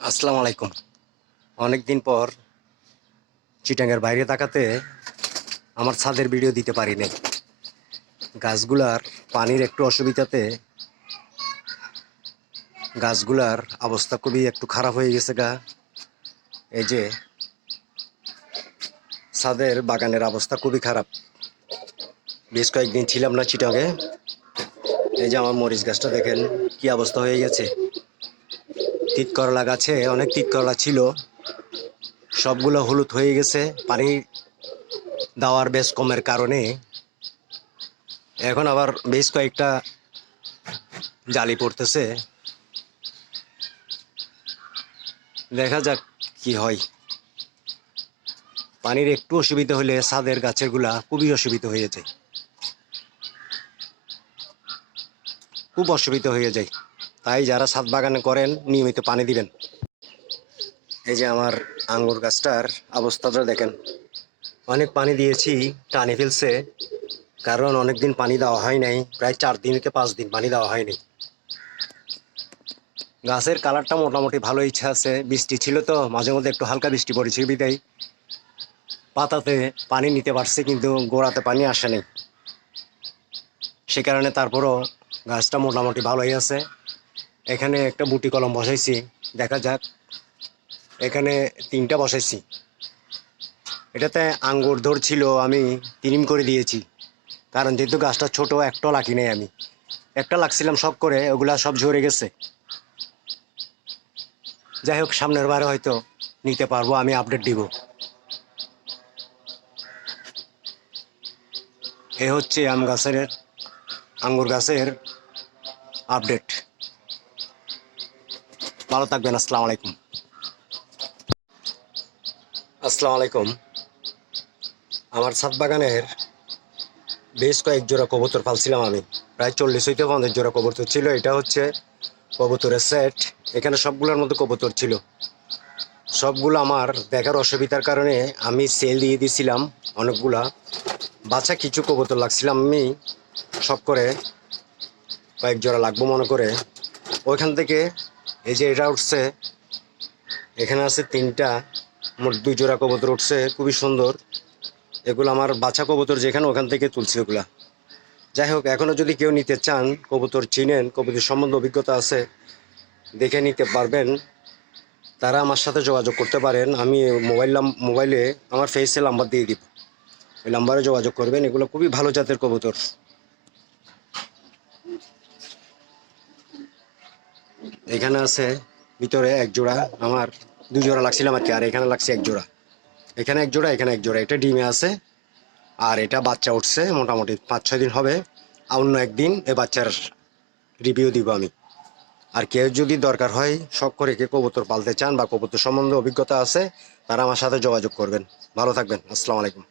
আসসালামু আলাইকুম। অনেকদিন পর চিটাঙ্গের বাইরে তাকাতে আমার ছাদের ভিডিও দিতে পারি নাই। গাছগুলার পানির একটু অসুবিধাতে গাছগুলার অবস্থা খুবই একটু খারাপ হয়ে গেছে গা। এই যে ছাদের বাগানের অবস্থা খুবই খারাপ। বেশ কয়েকদিন ছিলাম না চিটাঙ্গে। এই যে আমার মরিচ গাছটা দেখেন কি অবস্থা হয়ে গেছে। তিত করলা গাছে অনেক তিত করলা ছিল, সবগুলো হলুদ হয়ে গেছে পানি দেওয়ার বেশ কমের কারণে। এখন আবার বেশ কয়েকটা জালি পড়তেছে, দেখা যাক কি হয়। পানির একটু অসুবিধা হলে ছাদের গাছের গুলা খুবই অসুবিধা হয়ে যায়, খুব অসুবিধা হয়ে যায়। তাই যারা ছাদ বাগানে করেন নিয়মিত পানি দিবেন। এই যে আমার আঙ্গুর গাছটার অবস্থাটা দেখেন, অনেক পানি দিয়েছি, টানে ফেলছে, কারণ অনেকদিন পানি দেওয়া হয় নাই, প্রায় 4 দিন থেকে 5 দিন পানি দেওয়া হয়নি। গাছের কালারটা মোটামুটি ভালো ইচ্ছা আছে, বৃষ্টি ছিল তো মাঝে মধ্যে একটু হালকা বৃষ্টি পড়েছে বিদায় পাতাতে পানি নিতে পারছে, কিন্তু গোড়াতে পানি আসেনি। সে কারণে তারপরও গাছটা মোটামুটি ভালোই আছে। এখানে একটা বুটি কলম বসাইছি, দেখা যাক। এখানে 3টা বসাইছি। এটাতে আঙ্গুর ধরছিল, আমি তিরিম করে দিয়েছি, কারণ যেহেতু গাছটা ছোট, একটা লাকি নেই আমি। একটা লাগছিলাম শখ করে, ওগুলা সব ঝরে গেছে। যাই হোক, সামনের বারে হয়তো নিতে পারবো, আমি আপডেট দিব। এ হচ্ছে আঙ্গুর গাছের আপডেট। ভালো থাকবেন। আসসালামু আলাইকুম। আসসালামু আলাইকুম। আমার ছাদ বাগানের বেশ কয়েক জোড়া কবুতর পালছিলাম আমি, প্রায় 40 হইতে 50 জোড়া কবুতর ছিল। এটা হচ্ছে কবুতরের সেট। এখানে সবগুলোর মধ্যে কবুতর ছিল, সবগুলো আমার দেখার অসুবিধার কারণে আমি সেল দিয়ে দিয়েছিলাম। অনেকগুলা বাচ্চা কিছু কবুতর লাগছিলাম আমি, শখ করে কয়েক জোড়া লাগবো মনে করে ওইখান থেকে। এই যে এটা উঠছে, এখানে আছে 3টা, মোট 2 জোড়া কবুতর উঠছে, খুবই সুন্দর। এগুলো আমার বাচ্চা কবুতর, যেখানে ওখান থেকে তুলছি ওগুলা। যাই হোক, এখনও যদি কেউ নিতে চান, কবুতর চিনেন, কবুতর সম্বন্ধে অভিজ্ঞতা আছে, দেখে নিতে পারবেন, তারা আমার সাথে যোগাযোগ করতে পারেন। আমি মোবাইলে আমার ফেসে নাম্বার দিয়ে দিব, ওই নাম্বারে যোগাযোগ করবেন। এগুলো খুবই ভালো জাতের কবুতর। এখানে আছে ভিতরে 1 জোড়া, আমার 2 জোড়া লাগছিলাম আর কি, আর এখানে লাগছে 1 জোড়া। এখানে 1 জোড়া, এখানে 1 জোড়া। এটা ডিমে আছে, আর এটা বাচ্চা উঠছে মোটামুটি 5-6 দিন হবে। আর অন্য একদিন এ বাচ্চার রিভিউ দিব আমি। আর কেউ যদি দরকার হয়, শখ করে কে কবুতর পালতে চান বা কবুতর সম্বন্ধে অভিজ্ঞতা আছে, তারা আমার সাথে যোগাযোগ করবেন। ভালো থাকবেন। আসসালামু আলাইকুম।